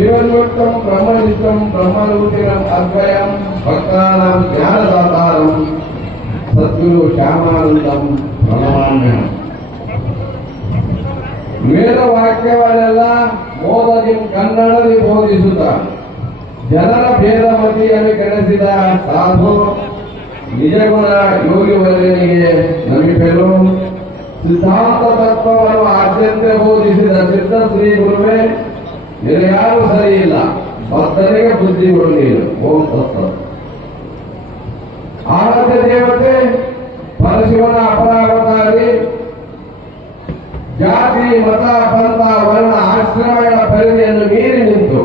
ಶಿವನ್ಮುಕ್ತಂ ಬ್ರಹ್ಮನಿಷ್ಠಂ ಬ್ರಹ್ಮರೂಪಿಣಂ ಅದ್ವಯಂ ಭಕ್ತಾನಾಂ ಜ್ಞಾನದಾತಾರಂ ಸದ್ಗುರು ಶ್ಯಾಮಾನಂದಂ ಪ್ರಣಮಾಮ್ಯಹಂ. ವೇದವಾಕ್ಯವನ್ನೆಲ್ಲ ಮೋದದಿ ಕನ್ನಡದಲ್ಲಿ ಬೋಧಿಸುತ್ತ ಜನರ ಭೇದಮತಿಯನ್ನು ಕೆಡಿಸಿದ ಸಾಧು ನಿಜಗುಣ ಯೋಗಿ ವರನಿಗೆ ನಮಿಪೆರು. ಸಿದ್ಧಾಂತ ತತ್ವವನ್ನು ಆದ್ಯಂತ ಬೋಧಿಸಿದ ಸಿದ್ಧ ಶ್ರೀ ಗುರುವೇ ಯಾರು ಸರಿ ಇಲ್ಲ, ಭಕ್ತರಿಗೆ ಬುದ್ಧಿ ಕೊಡಲಿಲ್ಲ. ಓಂ ತತ್ವ. ಆರಾಧ್ಯ ದೇವತೆ ಪರಶಿವನ ಅಪರಾವತಾರಿ ಜಾತಿ ಮತ ಪಂಥ ವರ್ಣ ಆಶ್ರಮಗಳ ಪರಿಧಿಯನ್ನು ಮೀರಿ ನಿಂತು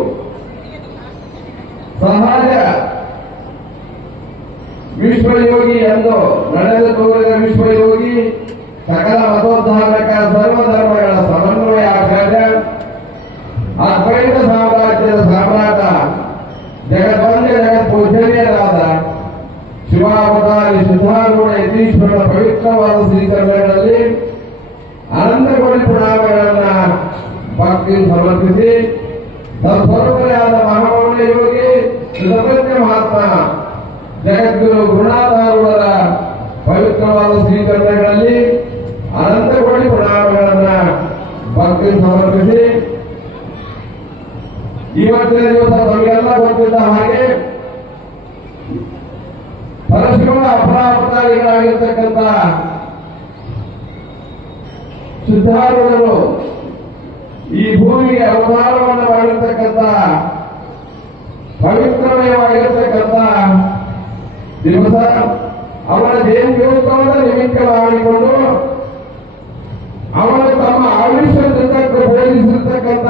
ಸಹಜ ವಿಶ್ವಯೋಗಿ ಎಂದು ನಡೆದು ತೋರಿದ ವಿಶ್ವಯೋಗಿ ಸಕಲ ಮತೋದ್ಧಾರಕ ಸರ್ವಧರ್ಮಗಳ ಸಮನ್ವಯ ಆಚಾರ್ಯ ಅದ್ವೈತ ಸಾಮ್ರಾಜ್ಯದ ಸಾಮ್ರಾಟ ಜಗದ್ವಂದ್ಯ ಜಗತ್ಪೂಜನೀಯರಾದ ಶಿವಾವತಾರಿ ಸಿದ್ಧಾರೂಢ ಯತೀಶ್ವರನ ಪವಿತ್ರವಾದ ಶ್ರೀಕರಣಗಳಲ್ಲಿ ಅನಂತ ಕೋಟಿ ಪ್ರಣಾಮಗಳನ್ನ ಭಕ್ತಿ ಸಮರ್ಪಿಸಿ ತತ್ಸ್ವರೂಪರಾದ ಮಹಾಮೌನ ಯೋಗಿ ಸುಧಪ್ರಜ್ಞ ಮಹಾತ್ಮ ಜಗದ್ಗುರು ಗುರುನಾಥಾರೂಢರ ಪವಿತ್ರವಾದ ಶ್ರೀಕರಣಗಳಲ್ಲಿ ಅನಂತ ಕೋಟಿ ಪ್ರಣಾಮಗಳನ್ನ ಭಕ್ತಿ ಸಮರ್ಪಿಸಿ ಇವತ್ತಿನ ದಿವಸ ನಮಗೆಲ್ಲ ಗೊತ್ತಿದ್ದ ಹಾಗೆ ಪರಶಿವನ ಅಪರಾವತಾರಿಗಳಾಗಿರ್ತಕ್ಕಂಥ ಸಿದ್ಧಾರೂಢರು ಈ ಭೂಮಿಗೆ ಅವತಾರವನ್ನು ಮಾಡಿರ್ತಕ್ಕಂಥ ಪವಿತ್ರಮಯವಾಗಿರತಕ್ಕಂಥ ದಿವಸ ಅವರ ಜಯಂತ್ಯೋತ್ಸವದ ನಿಮಿತ್ತ ಮಾಡಿಕೊಂಡು ಅವರು ತಮ್ಮ ಆಯುಷ್ಯದಿಂದ ಬೋಧಿಸಿರ್ತಕ್ಕಂಥ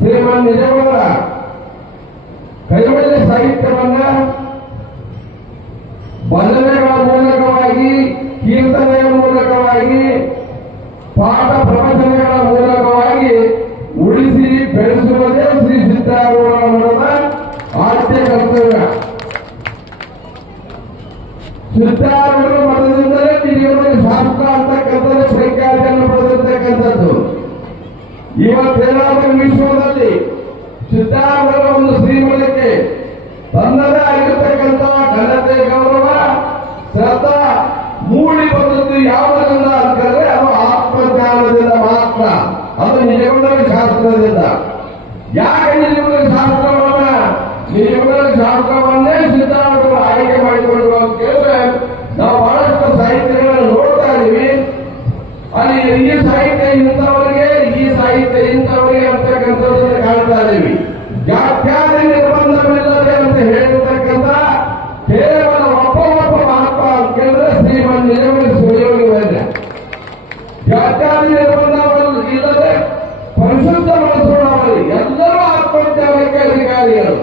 ಶ್ರೀಮನ್ ನಿಜವರ ಕೈವಲ್ಯ ಸಾಹಿತ್ಯವನ್ನ ಭಜನೆಗಳ ಮೂಲಕವಾಗಿ, ಕೀರ್ತನೆಯ ಮೂಲಕವಾಗಿ, ಪಾಠ ಪ್ರವಚನಗಳ ಮೂಲಕವಾಗಿ ಉಳಿಸಿ ಬೆಳೆಸುವುದೇ ಶ್ರೀ ಸಿದ್ಧಾರೂಢರ ಆದ್ಯ ಕರ್ತವ್ಯ. ಸಿದ್ಧಾರೂಢರ ಮಠದಿಂದಲೇ ನಿಜವಾಗಿ ಶಾಸ್ತ್ರ ಅಂತಕ್ಕಂಥದ್ದು ಪ್ರಖ್ಯಾತಿಯನ್ನು ಪಡೆದಿರ್ತಕ್ಕಂಥದ್ದು. ಇವತ್ತೇನಾದರೂ ವಿಶ್ವದಲ್ಲಿ ಸಿದ್ಧಾರೂಢರ ಒಂದು ಶ್ರೀಮಠಕ್ಕೆ ತನ್ನದೇ ಆಗಿರ್ತಕ್ಕಂಥ ಘನತೆ, ಗೌರವ, ಶ್ರದ್ಧಾ ಮೂಡಿ ಬಂದದ್ದು ಯಾವುದರಿಂದ ಅಂತಂದ್ರೆ ಅದು ಆತ್ಮಜ್ಞಾನದಿಂದ ಮಾತ್ರ. ಅದು ನಿಜಗುಣದ ಶಾಸ್ತ್ರದಿಂದ. ಯಾಕೆ ನಿಜಗುಣದ ಶಾಸ್ತ್ರವನ್ನೇ ಸಿದ್ಧಾರೂಢರು ಆಯ್ಕೆ ಮಾಡಿಕೊಂಡು ಅಂತ ಕೇಳಿದ್ರೆ ನಾವು ಬಹಳಷ್ಟು ಸಾಹಿತ್ಯಗಳನ್ನು ನೋಡ್ತಾ ಇದೀವಿ. ಅಲ್ಲಿ ಈ ಸಾಹಿತ್ಯ ಇಂಥವರಿಗೆ, ಈ ಸಾಹಿತ್ಯ ಇಂಥವರಿಗೆ ಅಂತಕ್ಕಂಥದ್ದನ್ನು ಕಾಣ್ತಾ ಇದೀವಿ. ಜಾತ್ಯಾದಿ ನಿರ್ಬಂಧವಿಲ್ಲದೆ ಅಂತ ಹೇಳಿರ್ತಕ್ಕಂಥ ಕೇವಲ ಒಬ್ಬ ಮಹಾತ್ಮ ಅಂತ ಕೇಳಿದ್ರೆ ಶ್ರೀಮನ್ ನಿಜಗುಣ ಶಿವಯೋಗಿ ವೈದ್ಯ. ಜಾತ್ಯಾದಿ ನಿರ್ಬಂಧವನ್ನು ಇಲ್ಲದೆ ಪರಿಶುದ್ಧ ಮನಸ್ಸುಳ್ಳವರಿಗೆ ಎಲ್ಲರೂ ಆತ್ಮಜ್ಞಾನಕ್ಕೆ ಅಧಿಕಾರಿಗಳು.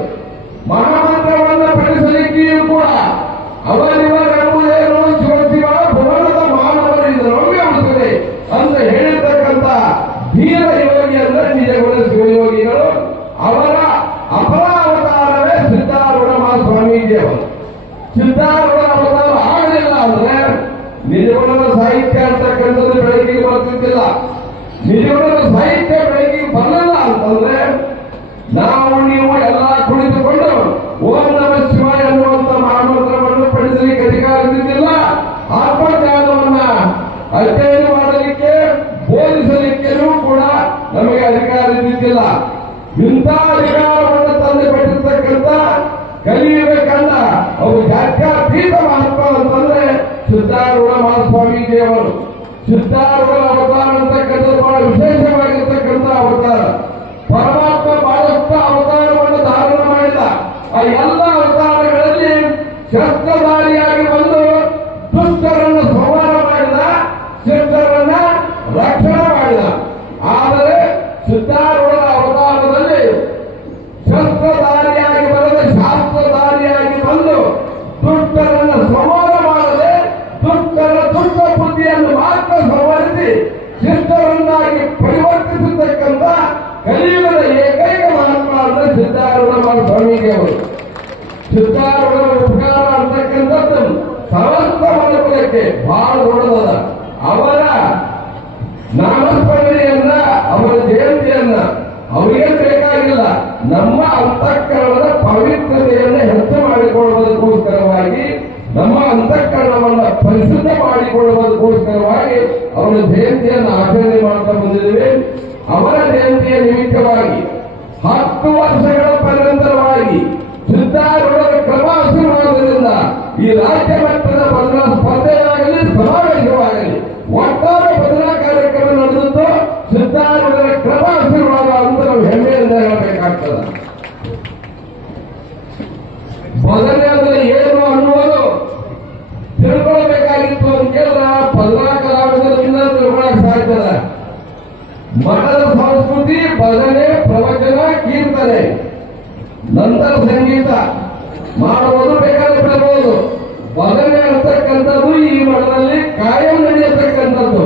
ಮಹಾಮಂತ್ರವನ್ನು ಪಡಿಸಲಿಕ್ಕೆಯೂ ಕೂಡ ಅವರಿವರೆಂಬುದೇನು ಶಿವ ಭುವನದ ಮಾನವರಿಂದ ನವ್ಯವಿಸುತ್ತದೆ ಅಂತ ಹೇಳಿರ್ತಕ್ಕಂಥ ಧೀರ ಯೋಗಿ ಅಂದ್ರೆ ನಿಜಗುಣ ಶಿವಯೋಗಿಗಳು. ಅವರ ಅಪರಾವತಾರವೇ ಸಿದ್ಧಾರೂಢ ಸ್ವಾಮೀಜಿಯವರು. ಸಿದ್ಧಾರೂಢ ಅವತಾರ ಆಗಲಿಲ್ಲ ಅಂದ್ರೆ ನಿಜಗುಣದ ಸಾಹಿತ್ಯ ಅಂತಕ್ಕಂಥದ್ದು ಬೆಳಕಿಗೆ ಬರ್ತಿದ್ದಿಲ್ಲ. ನಿಜಗುಣದ ಸಾಹಿತ್ಯ ಬೆಳಕಿಗೆ ಬರಲಿಲ್ಲ ಅಂತಂದ್ರೆ ನಾವು ನೀವು ಎಲ್ಲ ಕುಳಿತುಕೊಂಡು ಓಂ ನಮಃ ಶಿವಾಯ ಎನ್ನುವಂತ ಮಹಾಮಂತ್ರವನ್ನು ಪಡಿಸಲಿಕ್ಕೆ ಅಧಿಕಾರ ಇದ್ದಿದ್ದಿಲ್ಲ. ಆತ್ಮಜ್ಞಾನವನ್ನ ಅಧ್ಯಯನ ಮಾಡಲಿಕ್ಕೆ, ಬೋಧಿಸಲಿಕ್ಕೂ ಕೂಡ ನಮಗೆ ಅಧಿಕಾರ ಇದ್ದಿದ್ದಿಲ್ಲ. ಇಂಥ ಅಧಿಕಾರವನ್ನು ತಂದು ಪಟ್ಟಿರ್ತಕ್ಕಂಥ ಕಲಿಯುಗ ಕಂಡ ಅವರು ಜಾತ್ಯಾತೀತ ಮಹತ್ವ ಅಂತಂದ್ರೆ ಸಿದ್ಧಾರೂಢ ಮಹಾಸ್ವಾಮೀಜಿಯವರು. ಸಿದ್ಧಾರೂಢ ಅವತಾರ ಅಂತಕ್ಕಂಥದ್ದು ಬಹಳ ವಿಶೇಷವಾಗಿರ್ತಕ್ಕಂಥ ಅವತಾರ. ಪರಮಾತ್ಮ ಬಹಳಷ್ಟು ಅವತಾರವನ್ನು ಧಾರಣ ಮಾಡಿದ. ಆ ಎಲ್ಲ ಅವತಾರಗಳಲ್ಲಿ ಶಸ್ತ್ರಧಾರಿಯಾಗಿ ಬಂದು ದುಷ್ಟರನ್ನು ಸಂಹಾರ ಮಾಡಿದ, ಶಿಷ್ಟರನ್ನ ರಕ್ಷಣೆ ಮಾಡಿದ. ಆದರೆ ಸಿದ್ಧಾರೂಢ ಅವತಾರದಲ್ಲಿ ಶಸ್ತ್ರಧಾರಿಯಾಗಿ ಬರದೆ ಶಾಸ್ತ್ರಧಾರಿಯಾಗಿ ಬಂದು ದುಷ್ಟರನ್ನು ಸಂಹಾರ ಮಾಡದೆ ದುಷ್ಟರ ದುಷ್ಟ ಬುದ್ಧಿಯನ್ನು ಮಾತ್ರ ಸಂಹರಿಸಿ ಶಿಷ್ಟರನ್ನಾಗಿ ಪರಿವರ್ತಿಸತಕ್ಕಂಥ ಕಲಿಯುಗದ ಏಕೈಕ ಮಹಾತ್ಮ ಅಂದ್ರೆ ಸಿದ್ಧಾರೂಢ ಸ್ವಾಮೀಜಿಯವರು. ಸಿದ್ಧಾರೂಢರ ಉಪಕಾರ ಅಂತಕ್ಕಂಥದ್ದು ಸಮಸ್ತ ಮನುಕುಲಕ್ಕೆ ಬಹಳ ದೊಡ್ಡದ. ಅವರ ನಾಮಸ್ಮರಣೆಯನ್ನ, ಅವರ ಜಯಂತಿಯನ್ನ ಅವರಿಗೆ ಬೇಕಾಗಿಲ್ಲ. ನಮ್ಮ ಅಂತಃಕರಣದ ಪವಿತ್ರತೆಯನ್ನು ಹೆಚ್ಚು ಮಾಡಿಕೊಳ್ಳುವುದಕ್ಕೋಸ್ಕರವಾಗಿ, ನಮ್ಮ ಅಂತಃಕರಣವನ್ನು ಪರಿಶುದ್ಧ ಮಾಡಿಕೊಳ್ಳುವುದಕ್ಕೋಸ್ಕರವಾಗಿ ಅವರ ಜಯಂತಿಯನ್ನು ಆಚರಣೆ ಮಾಡ್ತಾ ಬಂದಿದ್ದೇವೆ. ಅವರ ಜಯಂತಿಯ ನಿಮಿತ್ತವಾಗಿ 10 ವರ್ಷಗಳ ಪರ್ಯಂತರವಾಗಿ ಸಿದ್ಧಾರೂಢರ ಕ್ರಮಾಶೀರ್ವಾದದಿಂದ ಈ ರಾಜ್ಯ ಮಟ್ಟದ ಭಜನಾ ಸ್ಪರ್ಧೆಯಾಗಲಿ ಸಮಾವೇಶವಾಗಲಿ ಒಟ್ಟಾರೆ ಭಜನಾ ಕಾರ್ಯಕ್ರಮ ನಡೆದಿದ್ದು ಸಿದ್ಧಾರೂಢರ ಕ್ರಮಾಶೀರ್ವಾದ ಅಂತ ನಾವು ಹೆಮ್ಮೆಯಿಂದ ಹೇಳಬೇಕಾಗ್ತದೆ. ಭಜನೆ ಅಂದ್ರೆ ಏನು ಅನ್ನುವುದು ತಿಳ್ಕೊಳ್ಬೇಕಾಗಿತ್ತು ಅಂತ ಕೇಳಿದ್ರೆ ಭಜನಾ ಕಲಾವಿದರಿಂದ ತಿಳ್ಕೊಳಕ್ ಸಾಧ್ಯದ. ಮಠದ ಸಂಸ್ಕೃತಿ ಭಜನೆ, ಪ್ರವಚನ, ಕೀರ್ತನೆ, ನಂತರ ಸಂಗೀತ ಮಾಡುವುದು ಬೇಕಾದ್ರೆ ಬಿಡಬಹುದು. ಭಜನೆ ಅಂತಕ್ಕಂಥದ್ದು ಈ ಮಠದಲ್ಲಿ ಕಾಯಂ ನಡೆಯತಕ್ಕಂಥದ್ದು.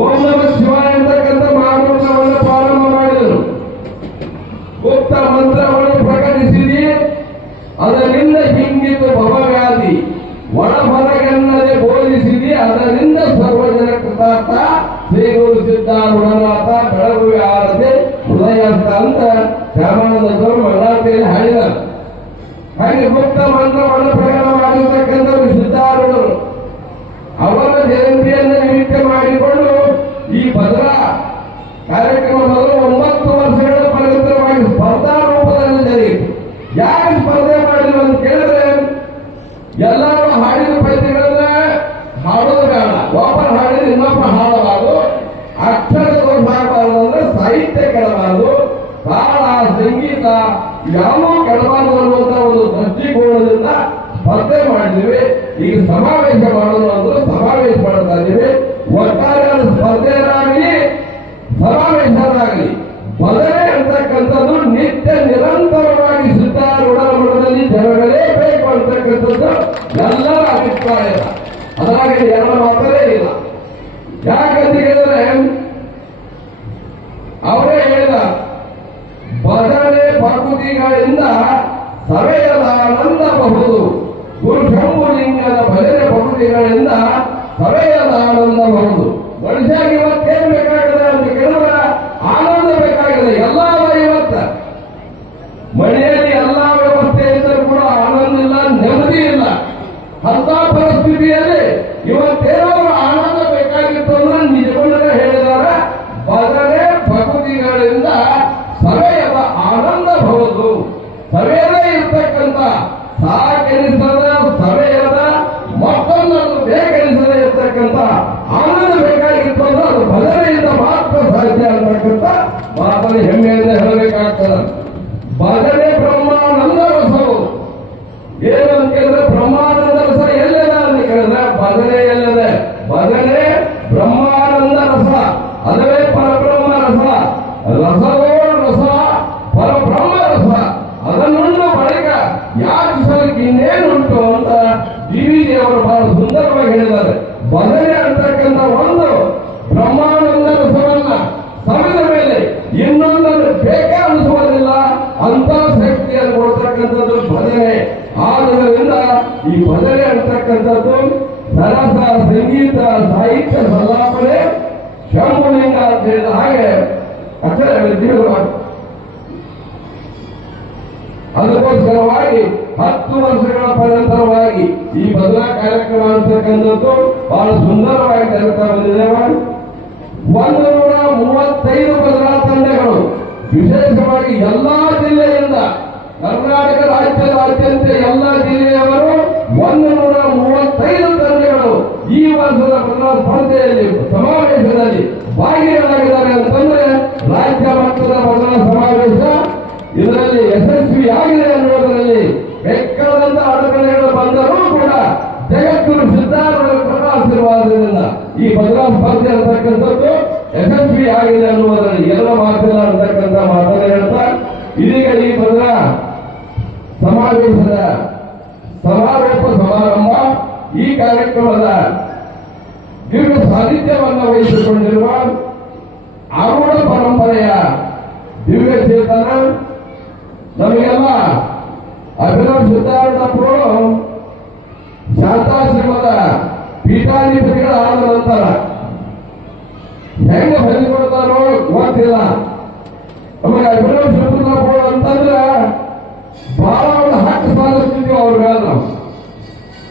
ಓಂ ನಮ ಶಿವಾಯ ಅಂತಕ್ಕಂಥ ಮಹಾಮಂತ್ರವನ್ನು ಪ್ರಾರಂಭ ಮಾಡಿದರು. ಗುಪ್ತ ಮಂತ್ರವನ್ನು ಪ್ರಕಟಿಸಿದಿ, ಅದರಿಂದ ಹಿಂಗಿತು ಭವವ್ಯಾಧಿ, ಒಳ ಹೊರಗೆನ್ನದೆ ಬೋಧಿಸಿದಿ, ಅದರಿಂದ ಸರ್ವಜನ ಕೃತಾರ್ಥ, ಶ್ರೀ ಗುರು ಸಿದ್ಧಾರೂಢನಾಥ ಬೆಳಗುವೆ ಆರದೆ ಹೃದಯಸ್ಥ ಅಂತ ಶ್ಯಾಮಾನಂದರು ಮರಾಠಿಯಲ್ಲಿ ಹಾಡಿದರು. ಹಾಗೆ ಗುಪ್ತ ಮಂತ್ರವನ್ನು ಪ್ರಕಟ ಮಾಡಿರ್ತಕ್ಕಂಥವರು ಸಿದ್ಧಾರೂಢರು. ಅವರ ಜಯಂತಿಯನ್ನು ನಿಮಿತ್ತ ಮಾಡಿಕೊಂಡು ಈ ಭದ್ರಾ ಕಾರ್ಯಕ್ರಮ ಮೊದಲು 9 ವರ್ಷಗಳ ಪರ್ಯಂತರವಾಗಿ ಸ್ಪರ್ಧಾ ರೂಪದಲ್ಲಿ ಜರುಗಿತು. ಯಾಕೆ ಸ್ಪರ್ಧೆ ಮಾಡಿದ್ರು ಅಂತ ಕೇಳಿದ್ರೆ, ಎಲ್ಲರೂ ಹಾಡಿದ ಪದ್ಯಗಳನ್ನ ಹಾಡೋದು ಬೇಡ, ಒಬ್ಬರು ಹಾಡಿದ್ರೆ ಇನ್ನೊಬ್ಬರು ಹಾಡಬಾರದು, ಅಕ್ಷರ ದೋಷ ಆಗಬಾರದು, ಅಂದ್ರೆ ಸಾಹಿತ್ಯ ಕೆಡಬಾರದು, ತಾಳ ಸಂಗೀತ ಯಾವೂ ಕೆಡಬಾರದು ಅನ್ನುವಂತ ಒಂದು ದೃಷ್ಟಿಕೋನದಿಂದ ಸ್ಪರ್ಧೆ ಮಾಡಿದ್ವಿ. ಈಗ ಸಮಾವೇಶ ಮಾಡೋದು ಅಂದ್ರೆ ಸಮಾವೇಶ ಮಾಡ್ತಾ ಇದ್ದೀವಿ. ಒಟ್ಟಾರೆ ಸ್ಪರ್ಧೆಯನ್ನಾಗಲಿ ಸಮಾವೇಶರಾಗಲಿ ಭಜನೆ ಅಂತಕ್ಕಂಥದ್ದು ನಿತ್ಯ ನಿರಂತರವಾಗಿ ಸಿದ್ಧಾರೂಢರ ಮಠದಲ್ಲಿ ಜರಗಲೇಬೇಕು ಅಂತಕ್ಕಂಥದ್ದು ಎಲ್ಲರ ಅಭಿಪ್ರಾಯ. ಅದರಾಗಿ ಎರಡು ಮಾತ್ರೇ ಇಲ್ಲ. ಯಾಕಂತ ಹೇಳಿದ್ರೆ ಅವರೇ ಹೇಳಿದ, ಭಜನೆ ಭಕ್ತಿಗಳಿಂದ ಸಭೆಯದ ಆನಂದಬಹುದು. ಗುರು ಶಂಭುಲಿಂಗದ ಭಜನೆ ಭಕ್ತಿಗಳಿಂದ ಸಭೆಯದ ಆನಂದಬಹುದು. ಮನುಷ್ಯರಿಗೆ ಇವತ್ತೇನು ಬೇಕಾಗಿದೆ ಅಂತ ಕೇಳಿದ್ರೆ ಆನಂದ ಬೇಕಾಗಿದೆ. ಎಲ್ಲ ಇವತ್ತ ಮನೆಯಲ್ಲಿ ಎಲ್ಲಾ ವ್ಯವಸ್ಥೆ ಇದ್ದರೂ ಕೂಡ ಆನಂದ ಇಲ್ಲ, ನೆಮ್ಮದಿ ಇಲ್ಲ. ಅಂತ ಪರಿಸ್ಥಿತಿಯಲ್ಲಿ ಇವತ್ತೇನಾದ್ರು ಆನಂದ ಬೇಕಾಗಿತ್ತು ಅಂದ್ರೆ ನಿಜವನ್ನ ಹೇಳಿದ್ದಾರೆ, ಭಜನೆ ಭಕ್ತಿಗಳಿಂದ ಸಭೆಯದ ಆನಂದ ಬಹುದು. ಸಭೆಯದೇ ಇರ್ತಕ್ಕಂಥ ಸಾಕೆನಿಸದ ಸಭೆಯದ ಮತ್ತೊಂದನ್ನು ಬೇಕೆನಿಸದೇ ಇರ್ತಕ್ಕಂಥ ಆನಂದ ಬೇಕಾಗಿತ್ತು ಅಂದ್ರೆ ಅದು ಭಜನೆಯಿಂದ ಮಾತ್ರ ಸಾಧ್ಯ ಅಂತಕ್ಕಂಥ ಮಾತನ್ನು ಹೆಮ್ಮೆಯಿಂದ ಹೇಳಬೇಕಾಗ್ತದೆ. ಭಜನೆ ಬ್ರಹ್ಮಾನಂದ ರಸವು ಏನು ಅಂತ ಕೇಳಿದ್ರೆ, ಬ್ರಹ್ಮಾನಂದ ರಸ ಎಲ್ಲದ ಅಂತ ಕೇಳಿದ್ರೆ ಭಜನೆ ಎಲ್ಲದೆ. ಭಜನೆ ಬ್ರಹ್ಮಾನಂದ ರಸ, ಅದುವೇ ಪರಬ್ರಹ್ಮ ರಸ. ರಸವೋ ರಸ ಪರಬ್ರಹ್ಮ ರಸ. ಅದನ್ನುಂಡು ಬಳಿಕ ಯಾಚಿಸಲಿಕ್ಕೆ ಇನ್ನೇನುಂಟು ಅಂತ ಡಿವಿಜಿಯವರು ಬಹಳ ಸುಂದರವಾಗಿ ಹೇಳಿದ್ದಾರೆ. ಭಜನೆ ಅಂತಕ್ಕಂಥ ಒಂದು ಬ್ರಹ್ಮಾನಂದ ರಸವನ್ನ ಸವಿದ ಮೇಲೆ ಇನ್ನೊಂದನ್ನು ಬೇಕೇ ಅನಿಸುವುದಿಲ್ಲ. ಅಂತ ಶಕ್ತಿಯನ್ನು ಕೊಡ್ತಕ್ಕಂಥದ್ದು ಭಜನೆ. ಆದ್ದರಿಂದ ಈ ಭಜನೆ ಅಂತಕ್ಕಂಥದ್ದು ಸರಸ, ಸಂಗೀತ, ಸಾಹಿತ್ಯ, ಸಲ್ಲಾಪನೆ, ಶಂಭುಲಿಂಗ ಅಂತ ಹೇಳಿದ ಹಾಗೆ ಅದಕ್ಕೋಸ್ಕರವಾಗಿ 10 ವರ್ಷಗಳ ಪರ್ಯಂತರವಾಗಿ ಈ ಭಜನಾ ಕಾರ್ಯಕ್ರಮ ಅಂತಕ್ಕಂಥದ್ದು ಬಹಳ ಸುಂದರವಾಗಿ ಜರುಗುತ್ತಾ ಬಂದಿದ್ದೇವೆ. 135 ಭಜನಾ ತಂಡಗಳು ವಿಶೇಷವಾಗಿ ಎಲ್ಲಾ ಜಿಲ್ಲೆಯಿಂದ, ಕರ್ನಾಟಕ ರಾಜ್ಯದಾದ್ಯಂತ ಎಲ್ಲ ಜಿಲ್ಲೆಯವರು 135 ತಂಡಗಳು ಈ ವರ್ಷದ ಭಜನಾ ಸ್ಪರ್ಧೆಯಲ್ಲಿ ಸಮಾವೇಶದಲ್ಲಿ ಭಾಗಿಯಾಗಿದ್ದಾರೆ ಅಂತಂದ್ರೆ ರಾಜ್ಯ ಮಟ್ಟದ ಭಜನಾ ಸಮಾವೇಶ ಇದರಲ್ಲಿ ಯಶಸ್ವಿಯಾಗಿದೆ ಅನ್ನುವುದರಲ್ಲಿ ಬೇಕಾದಂತ ಅಡೆತಡೆಗಳು ಬಂದರೂ ಕೂಡ ಜಗದ್ಗುರು ಸಿದ್ಧಾರೂಢರ ಆಶೀರ್ವಾದದಿಂದ ಈ ಭಜನಾ ಸ್ಪರ್ಧೆ ಅಂತಕ್ಕಂಥದ್ದು ಯಶಸ್ವಿಯಾಗಿದೆ ಅನ್ನುವುದರಲ್ಲಿ ಎಲ್ಲ ಮಾತಿಲ್ಲ ಅಂತಕ್ಕಂಥ ಮಾತನ್ನು ಹೇಳ್ತಾ, ಇದೀಗ ಈ ಭಜನಾ ಸಮಾವೇಶದ ಸಮಾರೋಪ ಸಮಾರಂಭ ಈ ಕಾರ್ಯಕ್ರಮದ ದಿವ್ಯ ಸಾನ್ನಿಧ್ಯವನ್ನು ವಹಿಸಿಕೊಂಡಿರುವ ಆರೂಢ ಪರಂಪರೆಯ ದಿವ್ಯ ಚೇತನ ನಮಗೆಲ್ಲ ಅಭಿನವ್ ಸಿದ್ಧಾರ್ಥರು ಶಾಂತಾಶ್ರಮದ ಪೀಠಾಧಿಪತಿಗಳಾದ ನಂತರ ಹೆಂಗ ಬರೆದುಕೊಳ್ತಾರೋ ಗೊತ್ತಿಲ್ಲ. ನಮಗೆ ಅಭಿನವ ಶಿವಪ್ರತಾಪ್ ಅಂತಂದ್ರ ಬಹಳ ಒಂದು ಹಕ್ಕು ಸಾಧಿಸ್ತಿದ್ವಿ ಅವ್ರ ಮೇಲೆ ನಾವು.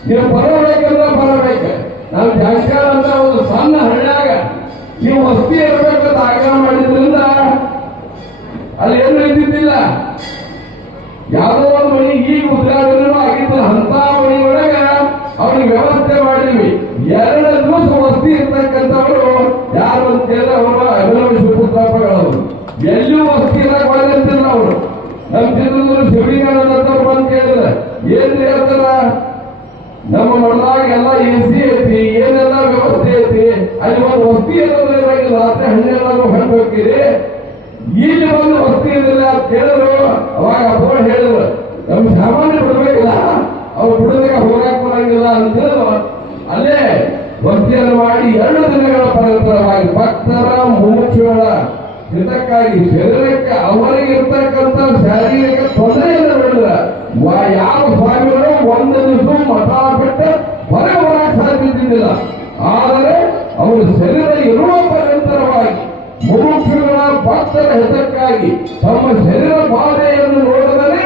ನೀವು ಬರಬೇಕಂದ್ರೆ ಬರಬೇಕು. ನಾವು ಜಾಂಕಾರ ಅಂತ ಒಂದು ಸಣ್ಣ ಹಳ್ಳಿಯಾಗ ನೀವು ವಸ್ತಿ ಇರಬೇಕಂತ ಆಗ್ರಹ ಮಾಡಿದ್ರಿಂದ ಅಲ್ಲಿ ಏನು ಇದ್ದಿದ್ದಿಲ್ಲ. ಯಾವುದೋ ಒಂದು ಮನೆ ಈಗ ಉದ್ಘಾಟನೆ ಆಗಿದ್ದ ಅಂತ ಮನೆ ಒಳಗ ಅವ್ರಿಗೆ ವ್ಯವಸ್ಥೆ ಮಾಡಿದ್ವಿ. 2 ದಿವಸ ವಸ್ತಿ ಇರ್ತಕ್ಕಂಥವರು ಯಾರು ಅಂತ ಹೇಳಿದ್ರೆ ಅವರು ಅಭಿನವ ಶಿವಪ್ರತಾಪಗಳವರು. ಎಲ್ಲೂ ವಸ್ತಿ ಇರಕ್ ಬಂದಿರ್ತಿಲ್ಲ ಅವರು. ನಮ್ಮ ಚಿತ್ರದುರ್ಗ ಶಿವಲಿಂಗನಂತವ್ರು ಬಂದು ಕೇಳಿದ್ರೆ ಏನ್ ಹೇಳ್ತಾರ, ನಮ್ಮ ಮನದಾಗ ಎಲ್ಲ ಎಸಿ ಐತಿ, ಏನೆಲ್ಲ ವ್ಯವಸ್ಥೆ ಐತಿ, ಅಲ್ಲಿ ಒಂದು ವಸ್ತಿ ಇರೋದ್ರಿಂದ ರಾತ್ರಿ 12 ಗಂಟೆ ಹೋಗ್ತೀರಿ, ಇಲ್ಲಿ ಒಂದು ವಸ್ತಿ ಇರಲಿಲ್ಲ ಅಂತ ಕೇಳಿದ್ರು. ಅವಾಗ ಅಪ್ಪ ಹೇಳಿದ್ರು, ನಮ್ ಸಾಮಾನ್ಯ ಬಿಡ್ಬೇಕಿಲ್ಲ, ಅವ್ರು ಬಿಡೋದಕ್ಕೆ ಹೋಗಕ್ ಬರಂಗಿಲ್ಲ ಅಂತ ಹೇಳಿದ್ರು. ಅಲ್ಲೇ ವಸ್ತಿಯನ್ನು ಮಾಡಿ 2 ದಿನಗಳ ಪರಂಪರವಾಗಿ ಭಕ್ತರ ಮುಮುಕ್ಷುಗಳ ಹಿತಕ್ಕಾಗಿ ಶರೀರಕ್ಕೆ ಅವರಿಗೆ ಇರ್ತಕ್ಕಂಥ ಶಾರೀರಿಕ ತೊಂದರೆಯನ್ನು ನೋಡಿದ್ರ ಯಾವ ಸ್ವಾಮಿಗಳು 1 ದಿವಸ ಮಠ ಬಿಟ್ಟು ಹೊರಗೆ ಬರಕ್ ಸಾಧ್ಯತಿದ್ದಿಲ್ಲ. ಆದರೆ ಅವರು ಶರೀರ ಇರುವ ಪರಂಪರವಾಗಿ ಮುಮುಕ್ಷುಗಳ ಭಕ್ತರ ಹಿತಕ್ಕಾಗಿ ತಮ್ಮ ಶರೀರ ಬಾಧೆಯನ್ನು ನೋಡಿದರೆ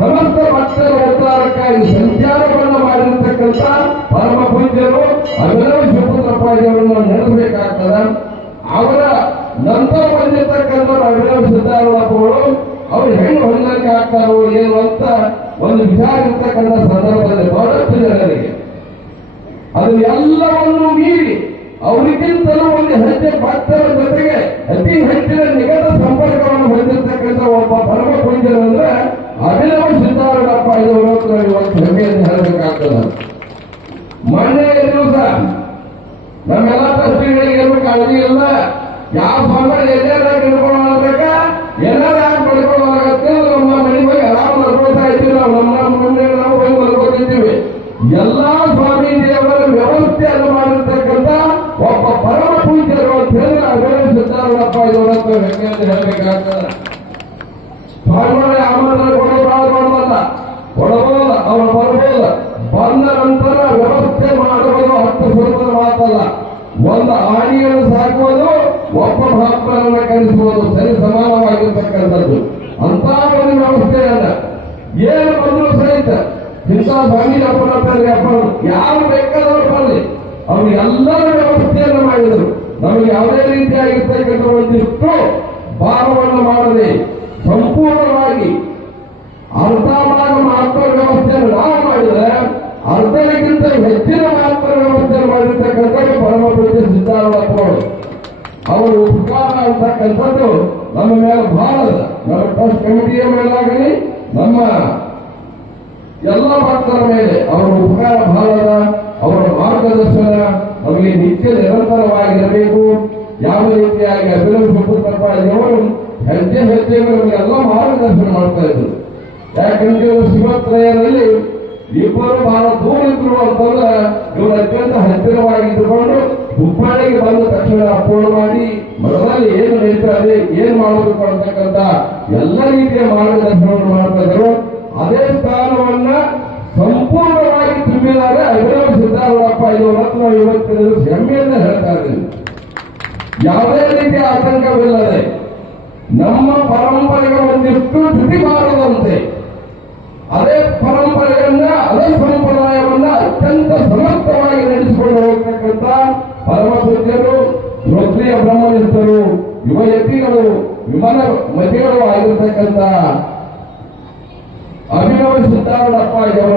ಸಮಸ್ತ ಭಕ್ತರ ಉದ್ಧಾರಕ್ಕಾಗಿ ಸಂಚಾರವನ್ನು ಮಾಡಿರತಕ್ಕಂಥ ಪರಮ ಪೂಜ್ಯರು ಅಭಿನವ ಶಿವಪ್ರತಾಪರನ್ನು ನಡೆಸಬೇಕಾಗ್ತದ. ಅವರ ನಂತರ ಬಂದಿರತಕ್ಕಂಥ ಅಭಿನವ ಸಿದ್ದಾರೂಢಪ್ಪಗಳು ಅವ್ರು ಹೆಣ್ಣು ಹೊಂದಾಣಿಕೆ ಆಗ್ತಾರೋ ಏನು ಅಂತ ಒಂದು ವಿಚಾರ ಇರ್ತಕ್ಕಂಥ ಸಂದರ್ಭದಲ್ಲಿ ಬಹಳಷ್ಟು ಜನರಿಗೆ ಅದನ್ನೆಲ್ಲವನ್ನು ಮೀರಿ ಅವರಿಗಿಂತಲೂ ಒಂದು ಹೆಜ್ಜೆ ಭಕ್ತರ ಜೊತೆಗೆ ಅತಿ ಹೆಚ್ಚಿನ ನಿಕಟ ಸಂಪರ್ಕವನ್ನು ಹೊಂದಿರತಕ್ಕಂಥ ಒಬ್ಬ ಪರಮ ಪೂಜ್ಯರು ಅಂದ್ರೆ ಅಭಿನವ ಸಿದ್ದಾರೂಢಪ್ಪ ಇದವರು ಇವತ್ತು ಹೆಮ್ಮೆಯನ್ನು ಹೇಳಬೇಕಾಗ್ತದೆ. ಮೊನ್ನೆ ದಿವಸ ನಮ್ಮೆಲ್ಲ ತಸ್ತಿಗಳಿಗೆ ಏನು ಕಾಳಜಿ ಇಲ್ಲ, ಯಾವ ಸ್ವಾಮಿಗಳು ಎಲ್ಲಾರ ಹಿಡ್ಕೊಳ್ಳೋಕ ಎಲ್ಲಾರ ಯಾರು ಪಡ್ಕೊಳ್ಳೋಗತ್ತೆ, ನಮ್ಮ ಮನೆಗೆ ಹೋಗಿ ಆರಾಮ್ ಮಲ್ಕೋತಾ ಇದ್ದೀವಿ. ನಾವು ನಮ್ಮ ಮುಂದೆ ನಾವು ಹೋಗಿ ಮಲ್ಕೋತಿದ್ದೀವಿ. ಎಲ್ಲಾ ಸ್ವಾಮಿ ದೇವರ ವ್ಯವಸ್ಥೆಯನ್ನು ಮಾಡಿರ್ತಕ್ಕಂಥ ಒಬ್ಬ ಪರಮ ಪೂಜ್ಯರು ಅಂತ ಹೇಳಿದ್ರೆ ಅಭಿನವ ಸಿದ್ದಾರೂಢಪ್ಪ ಇದವರಂತ ಹೆಮ್ಮೆಯನ್ನು ಹೇಳಬೇಕಾಗ್ತದೆ. ಸ್ವಾಮಿಗಳ ಆಮಂತ್ರಣ ಕೊಡಬಾರ್ದಲ್ಲ, ಕೊಡಬಹುದು, ಅವರು ಬರಬಹುದು. ಬಂದ ನಂತರ ವ್ಯವಸ್ಥೆ ಮಾಡುವುದು 10 ಸ್ವರೂಪದ ಮಾತಲ್ಲ. ಒಂದು ಆಣಿಯನ್ನು ಸಾಕುವುದು, ಒಬ್ಬ ಮಹಾತ್ಮರನ್ನು ಕಲಿಸುವುದು ಸರಿ ಸಮಾನವಾಗಿರ್ತಕ್ಕಂಥದ್ದು. ಅಂತ ಒಂದು ವ್ಯವಸ್ಥೆಯನ್ನ ಏನು ಬಂದರೂ ಸಹಿತ ಇಂಥ ಸ್ವಾಮಿ ಅಪ್ಪ ಯಾರು ಬೇಕಾದವರು ಬರಲಿ, ಅವರು ಎಲ್ಲರ ವ್ಯವಸ್ಥೆಯನ್ನು ಮಾಡಿದರು. ನಮಗೆ ಯಾವುದೇ ರೀತಿಯಾಗಿರ್ತಕ್ಕಂಥ ಒಂದಿಷ್ಟು ಭಾರವನ್ನು ಮಾಡದೆ ಸಂಪೂರ್ಣವಾಗಿ ಅರ್ಧ ಭಾಗ ಮಾತ್ರ ವ್ಯವಸ್ಥೆಯನ್ನು ನಾವು ಮಾಡಿದ್ರೆ ಅರ್ಧಕ್ಕಿಂತ ಹೆಚ್ಚಿನ ಮಾತ್ರ ವ್ಯವಸ್ಥೆಯನ್ನು ಮಾಡಿರ್ತಕ್ಕಂಥ ಪರಮ ಪೂಜ್ಯ ಸಿದ್ದಾರೂಢಪ್ಪಗಳು ಅವರು ಉಪಕಾರ ಅಂತಕ್ಕಂಥದ್ದು ನಮ್ಮ ಮೇಲೆ ಬಹಳ ಅದ. ನಮ್ಮ ಟ್ರಸ್ಟ್ ಕಮಿಟಿಯ ಮೇಲಾಗಲಿ ನಮ್ಮ ಎಲ್ಲ ಭಕ್ತರ ಮೇಲೆ ಅವರ ಉಪಕಾರ ಬಹಳ ಅದ. ಅವರ ಮಾರ್ಗದರ್ಶನ ನಮಗೆ ನಿತ್ಯ ನಿರಂತರವಾಗಿರಬೇಕು. ಯಾವ ರೀತಿಯಾಗಿ ಅಭಿನವ ಶಿವಪ್ರತಾಪರು ಹೆಜ್ಜೆ ಹೆಜ್ಜೆಗೆ ನಮಗೆಲ್ಲ ಮಾರ್ಗದರ್ಶನ ಮಾಡ್ತಾ ಇದ್ರು. ಯಾಕಂದ್ರೆ ಶಿವತ್ರಯರಲ್ಲಿ ಇಬ್ಬರು ಬಹಳ ದೂರ ಇದ್ರು ಅಂತಂದ್ರೆ ಇವರು ಅತ್ಯಂತ ಹತ್ತಿರವಾಗಿದ್ದುಕೊಂಡು ಹುಬ್ಬಳ್ಳಿಗೆ ಬಂದ ತಕ್ಷಣ ಅಪ್ಪೋಣ ಮಾಡಿ ಮಠದಲ್ಲಿ ಏನು ನಡೀತಾರೆ, ಏನ್ ಮಾಡಬೇಕು ಅಂತಕ್ಕಂಥ ಎಲ್ಲ ರೀತಿಯ ಮಾರ್ಗದರ್ಶನವನ್ನು ಮಾಡ್ತಾ ಇದ್ರು. ಅದೇ ಸ್ಥಾನವನ್ನ ಸಂಪೂರ್ಣವಾಗಿ ತುಂಬಿದಾಗ ಅಭಿನವ ಸಿದ್ದಾರೂಢಪ್ಪ ಇದವರತ್ರ ನಾವು ಇವತ್ತಿನ ದಿವಸ ಹೆಮ್ಮೆಯಿಂದ ಹೇಳ್ತಾ ಇದ್ದೀವಿ. ಯಾವುದೇ ರೀತಿಯ ಆತಂಕವಿಲ್ಲದೆ ನಮ್ಮ ಪರಂಪರೆಗೆ ಒಂದಿಷ್ಟು ಚ್ಯುತಿ ಬಾರದಂತೆ ಅದೇ ಪರಂಪರೆಯನ್ನ ಅದೇ ಸಂಪ್ರದಾಯವನ್ನ ಅತ್ಯಂತ ಸಮರ್ಥವಾಗಿ ನಡೆಸಿಕೊಂಡು ಹೋಗ್ತಕ್ಕಂಥ ಪರಮ ಪೂಜ್ಯರು, ಶ್ರೋತ್ರಿಯ ಬ್ರಹ್ಮನಿಷ್ಠರು, ಯುವಯತಿಗಳು, ವಿಮಾನ ಮತಿಗಳು ಆಗಿರ್ತಕ್ಕಂಥ ಅಭಿನವ ಸಿದ್ದಾರೂಢಪ್ಪ ಇವರ